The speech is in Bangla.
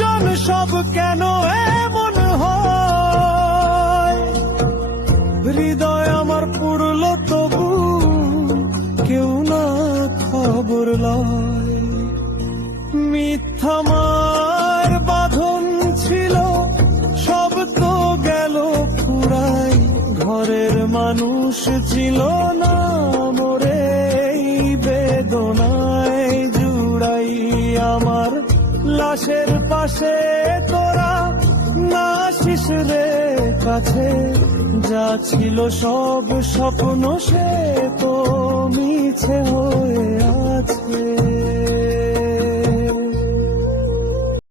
জন সব কেন এমন হয়? হৃদয় আমার পুরল তবু কেউ না খবর লয়। মিথ্যা মার বাঁধন ছিল সব তো গেল ফুরাই, ঘরের মানুষ ছিল না মোরে এই বেদনায় জুড়াই। আমার লাশের পাশে তোরা না আসিস রে কাছে, যা ছিল সব স্বপ্ন সে তো মিছে হয়ে আছে।